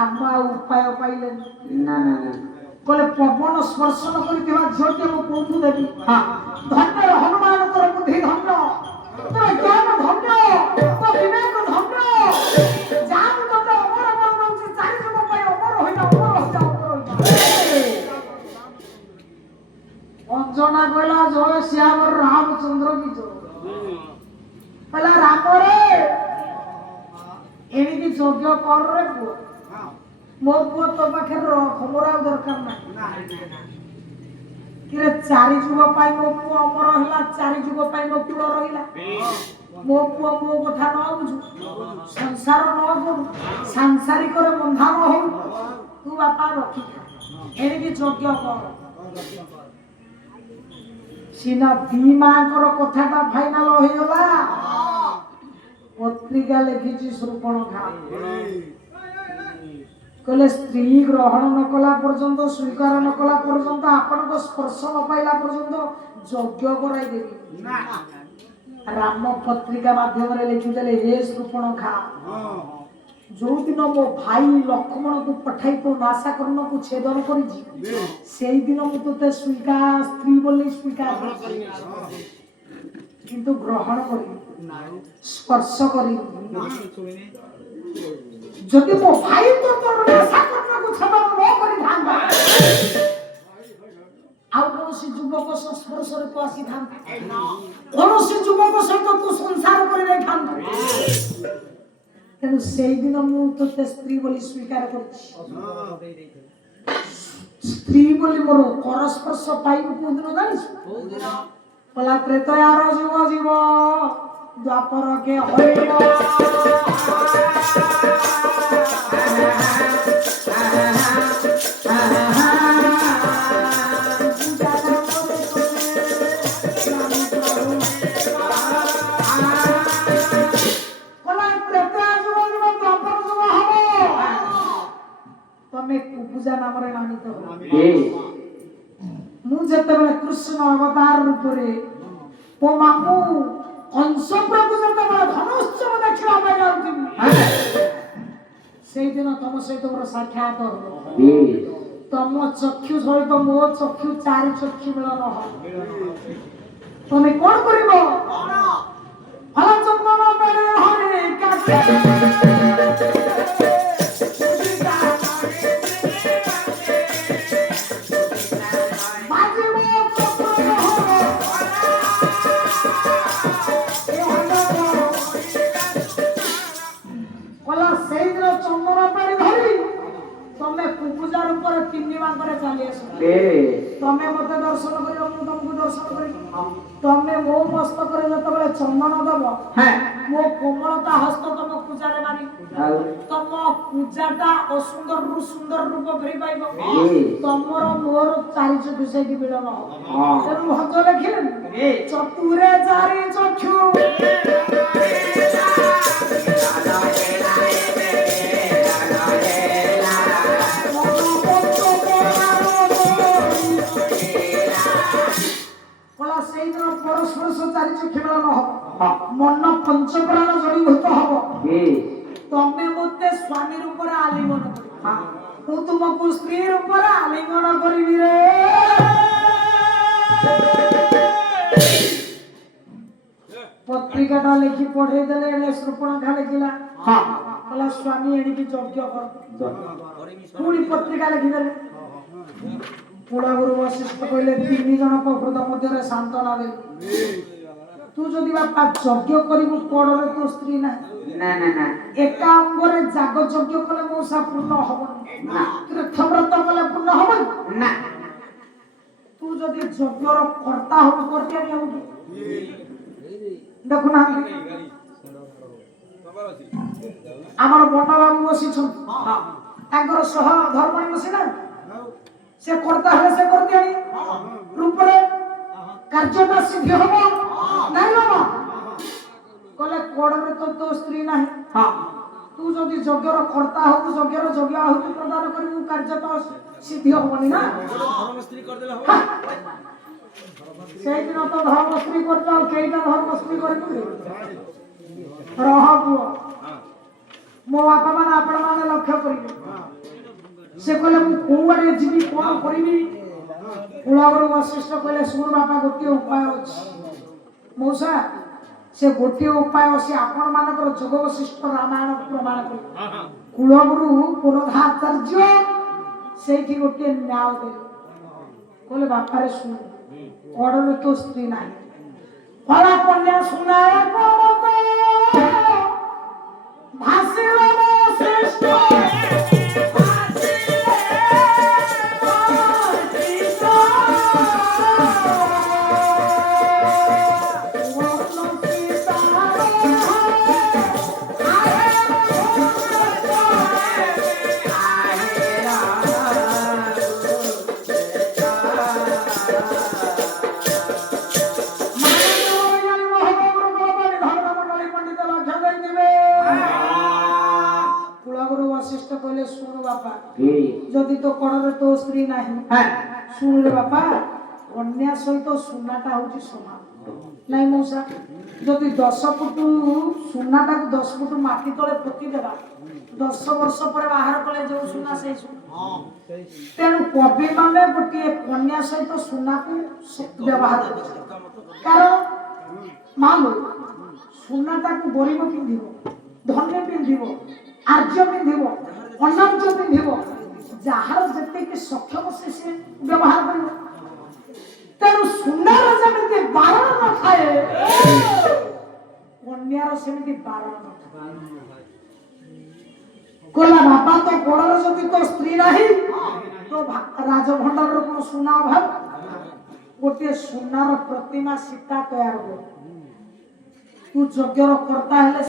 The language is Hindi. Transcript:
राम उपाय पाइले ना ना ना कहले पवन स्पर्शन करिथिबा झोटे मो कोठु देबी हां धन्य हनुमान तोर बुद्धि धन्य तोर ज्ञान धन्य तो विवेक धन्य जाम तो अमर अमर नउची चारि जुग पाई अमर होइना अंजना कहला जय श्याम रामचंद्र की जय कहला राम रे एनी की यज्ञ कर रे पुओ मो पुओ तो पाखे रख मोर आ दरकार ना कि चारि जुग पाई मो पुओ अमर होला चारि जुग पाई मो पुओ रहिला मो पुओ मो कथा न बुझु संसार न करू सांसारिक रे बंधा न हो तू बापा रखी एनी की यज्ञ कर सीना दी मांकर कथाटा फाइनल हो गला पत्रिका लिखी श्रुपण खा कहले स्त्री ग्रहण न कला पर्यंत स्वीकार न कला पर्यंत आपण को स्पर्श न पाइला पर्यंत यज्ञ कराई देबी राम पत्रिका माध्यम रे लिखि देले हे श्रुपण खा जो दिन मो भाई लक्ष्मण को पठाई तो नासा कर्ण को छेदन करी सेई दिन मु तोते स्वीकार स्त्री बोली स्वीकार किंतु ग्रहण करी स्पर्श करी जदि मो भाई तो तोर नासा कर्ण को छेदन न करी थांदा आउ कोनोसी युवक संस्पर्श रे तो आसी थांदा कोनोसी युवक सहित तू संसार करी नै थांदा तेणु से दिन मु तो स्त्री बोली स्वीकार कर स्त्री बोली मोर परस्पर्श पाइब को दिन जानिस पला त्रेतयार जीव जीव द्वापर के होइबो पूजा नाम रे मानित हो मु जते बेले कृष्ण अवतार रूप रे ओ मामू कंस प्रभु जते बेले धनुष्य देखिला पाई जाउथि सेई दिन तम सहित मोर साक्षात हो तम चक्षु सहित मो चक्षु चारि चक्षु मिलन हो तमे कोन करिवो फल चंदन बेले हरे काटे तमे मते दर्शन करियो मु तुमको दर्शन करियो तमे मो मस्तक रे जत बेले चंदन दब मो कोमलता हस्त तम पूजा रे मानी तम पूजाटा असुंदर रु सुंदर रूप फेरी पाइबो तमरो मोर चारि चक्षु सेठी मिलन हो तेनु भक्त लिखिलेन चतुरे चारि चक्षु चारि चक्षु मिलन हो मन पंच प्राण जड़ीभूत हो तमे मते स्वामी रूप रे आलिंगन करी मु तुमको स्त्री रूप रे आलिंगन करिवि रे पत्रिकाटा लिखि पढ़े देले एने श्रुपण खा लिखिला कहला स्वामी एनी की यज्ञ कर पूरी पत्रिका लिखि देले पुड़ा गुरु वशिष्ठ कहले तीन जन प्रकृत मध्य रे सांत्वना दे तू जदि बापा यज्ञ करिबु कोडरे तो स्त्री ना ना ना ना एका अंगरे जाग यज्ञ कले मौसा पूर्ण हबन ना तीर्थव्रत कले पूर्ण हबन ना तू जदि यज्ञर कर्ता हो करते नहीं हो देखु ना हमर बटा बाबू बसी छ तांकर सह धर्मणी बसी ना से कर्ता है से करते नहीं रूप रे कार्यटा सिद्ध हबो नहीं बाबा कहले कोडरे तो स्त्री नहीं तू जदि यज्ञर कर्ता हो यज्ञर यज्ञ आहुति प्रदान करिबु कार्य तो सिद्ध होबनी ना धर्म स्त्री कर देले हो सेई दिन तो धर्म स्त्री कर जाओ केइटा धर्म स्त्री कर रह मो बापा माने आपण माने लक्ष्य करिबे से कहले मु कोआरे जीवी कोन करिवि कुलावर वशिष्ठ कहले सुन बापा गोटे उपाय अछि मौसा से गोटे उपाय अछि आपण मानकर जोग वशिष्ठ रामायण प्रमाण कर कुलगुरु पुरोधाचार्य सेठी गोटे न्याय दे कहले बापा रे सुन ओडर तो स्त्री नाही फला कन्या सुनाए को भासिल वशिष्ठ कहले सुन बापा जदि तो कड़रे तो स्त्री नाही सुन रे बापा कन्या सहित सुनाटा होची समान नाही मौसा जदि 10 फुट सुनाटा को 10 फुट माटी तले पोती देबा 10 वर्ष पर बाहर कले जो सुना से तेणु कवि माने गोटे कन्या सहित सुना को व्यवहार कारण मान लो सुनाटा को गरीब पिंधिबो धन्य पिंधिबो आर्य पिंधिबो अनार्य पिंधिबो जार जते के सक्षम से व्यवहार करिबो तेणु सुनार जेमिति बारण न थाए कन्यार सेमिति बारण न थाए कोला बापा तो कोडर जति तो स्त्री नाही तो राजभंडार रो कोन सुना अभाव गोटे सुनार प्रतिमा सीता तैयार हो तू यज्ञर कर्ता हेले